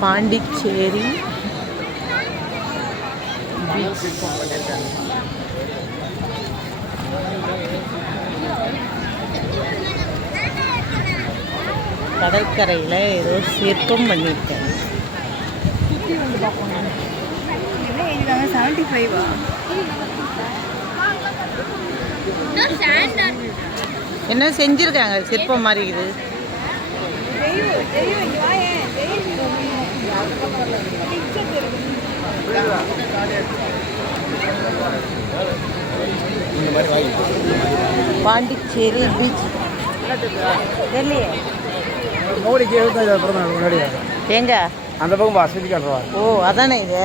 பாண்டிச்சேரி கடற்கரையில் ஏதோ சிற்பம் பண்ணியிருக்காங்க. என்ன செஞ்சிருக்காங்க சிற்பம் மாதிரி இது. பாண்டிச்சேரி பீச் தெரியலையே எங்க அந்த பக்கம் வசதி காட்டுறா. ஓ அதானே இது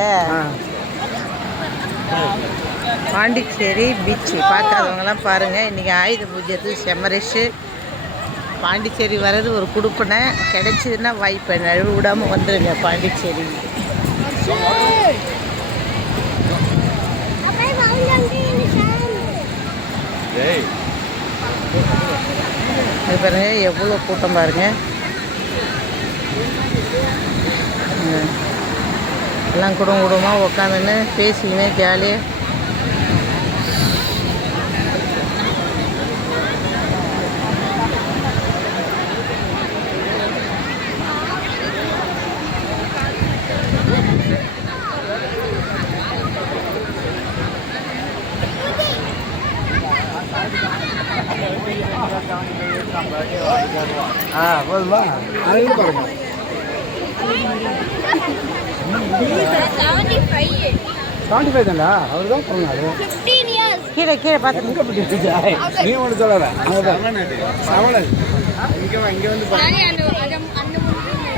பாண்டிச்சேரி பீச்சு. பார்க்காதவங்கலாம் பாருங்கள். இன்றைக்கி ஆயுத பூஜைக்கு செம்மரிஷு. பாண்டிச்சேரி வர்றது ஒரு குடுப்பனை. கிடைச்சதுன்னா வாய்ப்பை நழுவு விடாமல் வந்துடுங்க பாண்டிச்சேரி. இது பாருங்க எவ்வளோ கூட்டம் பாருங்க. எல்லாம் குடும்பமாக உட்காந்துன்னு பேசிக்கின்னு ஜாலியாக போதுமா? அதையும் பாருங்க. 75 தான்டா. அவர் தான் சொன்னாரு. கீழே கீழே பார்த்து நீ ஒன்று சொல்லலை. இங்கே வந்து